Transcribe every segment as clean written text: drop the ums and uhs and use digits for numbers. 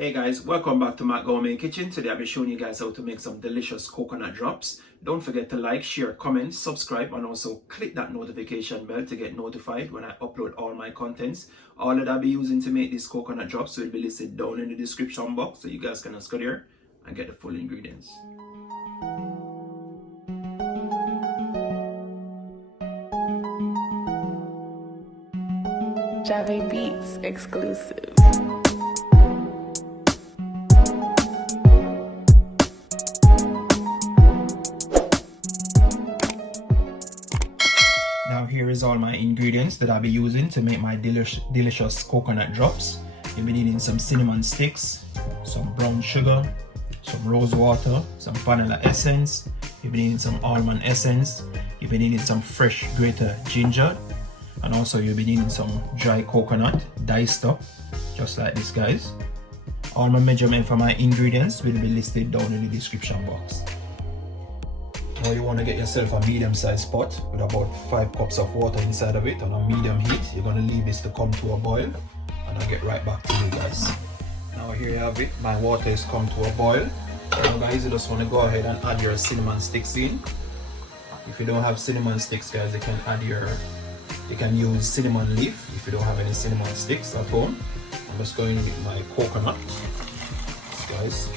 Hey guys, welcome back to Matt Gourmet Kitchen. Today I'll be showing you guys how to make some delicious coconut drops. Don't forget to like, share, comment, subscribe, and also click that notification bell to get notified when I upload all my contents. All that I'll be using to make these coconut drops will be listed down in the description box, so you guys can just go there and get the full ingredients. Jave Beats exclusive. Now here is all my ingredients that I'll be using to make my delicious coconut drops. You'll be needing some cinnamon sticks, some brown sugar, some rose water, some vanilla essence. You'll be needing some almond essence. You'll be needing some fresh grated ginger. And also you'll be needing some dry coconut diced up, just like this, guys. All my measurement for my ingredients will be listed down in the description box. Now you want to get yourself a medium-sized pot with about 5 cups of water inside of it on a medium heat. You're going to leave this to come to a boil, and I'll get right back to you guys. Now here you have it. My water has come to a boil. Now guys, you just want to go ahead and add your cinnamon sticks in. If you don't have cinnamon sticks, guys, you can use cinnamon leaf if you don't have any cinnamon sticks at home. I'm just going with my coconut, guys.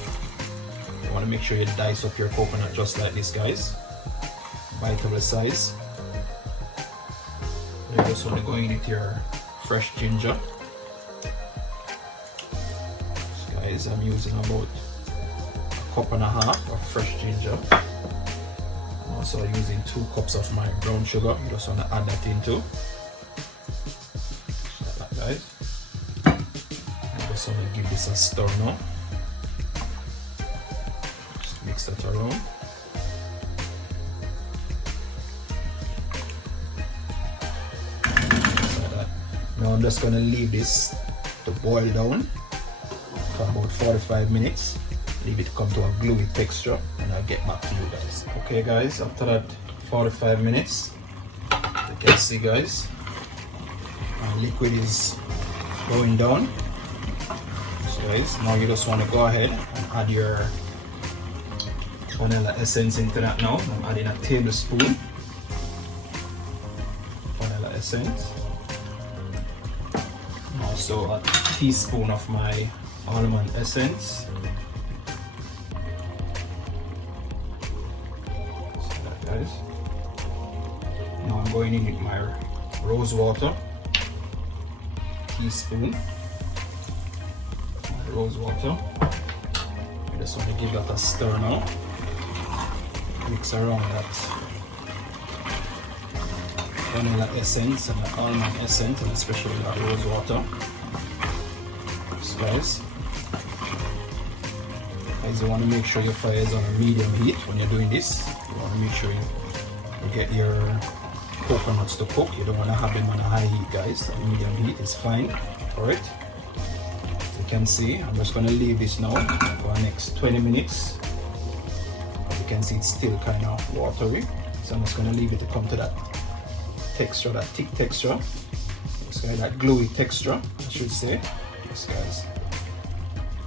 You want to make sure you dice up your coconut just like this, guys. Biteable size. You just want to go in with your fresh ginger. So guys, I'm using about a cup and a half of fresh ginger. I'm also using 2 cups of my brown sugar. You just want to add that in too. Just like that, guys. I just want to give this a stir now. Mix that around. Like that. Now I'm just going to leave this to boil down for about 45 minutes. Leave it to come to a gluey texture, and I'll get back to you guys. Okay guys, after that 45 minutes, you can see, guys, my liquid is going down. So guys, now you just want to go ahead and add your vanilla essence into that. Now I'm adding a tablespoon vanilla essence, and also a teaspoon of my almond essence. So that, guys. Now I'm going in with my rose water, teaspoon rose water. I just want to give that a stir now. Mix around that vanilla essence and the almond essence, and especially that rose water. So guys, you want to make sure your fire is on a medium heat when you're doing this. You want to make sure you get your coconuts to cook. You don't want to have them on a high heat, guys. A medium heat is fine for it. As you can see, I'm just going to leave this now for the next 20 minutes. You can see it's still kind of watery, so I'm just going to leave it to come to that texture, that thick texture. Just like that gluey texture, I should say. Yes, guys.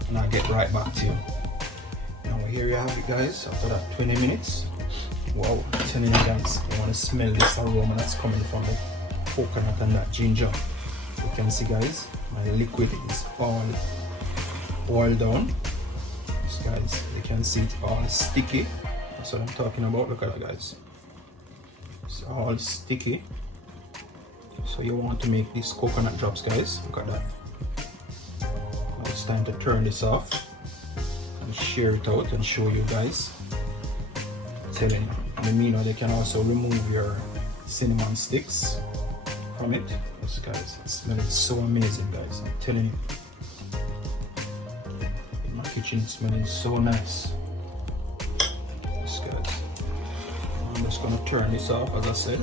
And I'll get right back to you. Now here you have it, guys, after that 20 minutes. Wow, I'm telling you guys, I want to smell this aroma that's coming from the coconut and that ginger. You can see, guys, my liquid is all boiled down. Yes, guys, you can see it's all sticky. That's what I'm talking about. Look at that, guys. It's all sticky. So you want to make these coconut drops, guys. Look at that. Now it's time to turn this off and share it out and show you guys. I'm telling you. In the meanwhile, they can also remove your cinnamon sticks from it. Yes, guys, it smells so amazing, guys. I'm telling you. In my kitchen, it's smelling so nice. Yes, guys. I'm just gonna turn this off, as I said,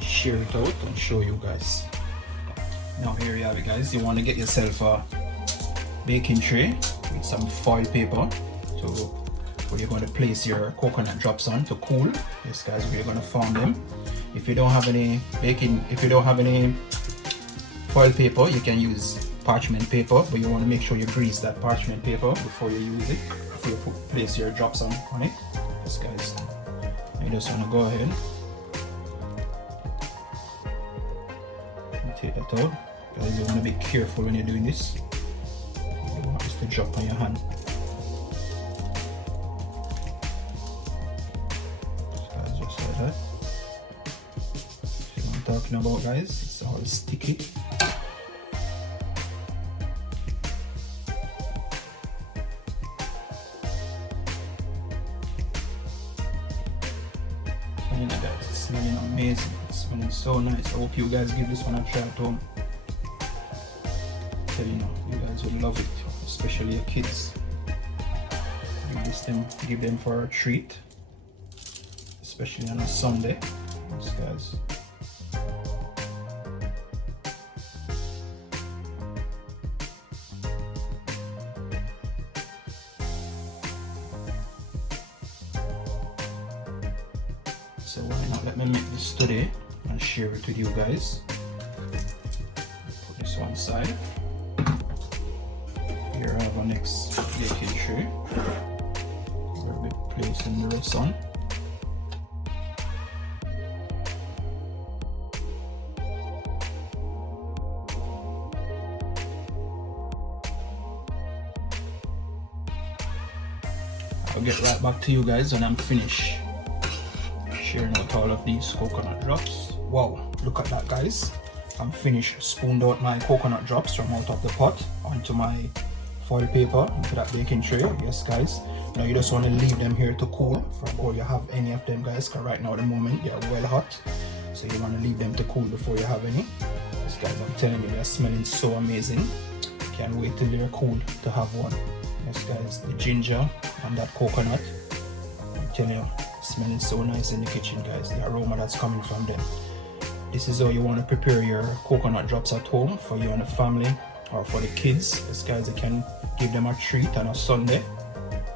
share it out and show you guys. Now here you have it, guys. You want to get yourself a baking tray with some foil paper to where you're going to place your coconut drops on to cool. Yes, guys, where you're going to form them. If you don't have any foil paper, you can use parchment paper, but you want to make sure you grease that parchment paper before you use it, before you place your drops on it. Yes guys, you just want to go ahead and take that out. Guys, you want to be careful when you're doing this. You don't want this to drop on your hand. Guys, just like that. See what I'm talking about, guys? It's all sticky. It's smelling amazing. It's smelling so nice. I hope you guys give this one a try at home. Tell you, you guys will love it, especially your kids. Give them for a treat, especially on a Sunday. Yes, guys. So why not let me make this today and share it with you guys. Put this one aside. Here I have our next baking tray where we place the rest on. I'll get right back to you guys when I'm finished sharing out all of these coconut drops. Wow, look at that, guys. I'm finished. Spooned out my coconut drops from out of the pot onto my foil paper into that baking tray. Yes guys, now you just want to leave them here to cool before you have any of them, guys, because right now at the moment they're well hot, so you want to leave them to cool before you have any. Yes guys, I'm telling you, they're smelling so amazing. Can't wait till they're cool to have one. Yes guys, the ginger and that coconut, I'm telling you, smelling so nice in the kitchen, guys. The aroma that's coming from them. This is how you want to prepare your coconut drops at home for you and the family or for the kids. Yes guys, you can give them a treat on a Sunday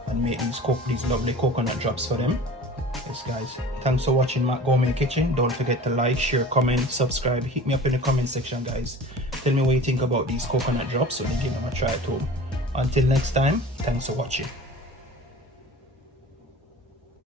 and make these lovely coconut drops for them. Yes guys, thanks for watching Matt Gourmet Kitchen. Don't forget to like, share, comment, subscribe. Hit me up in the comment section, guys. Tell me what you think about these coconut drops so they give them a try at home. Until next time, thanks for watching.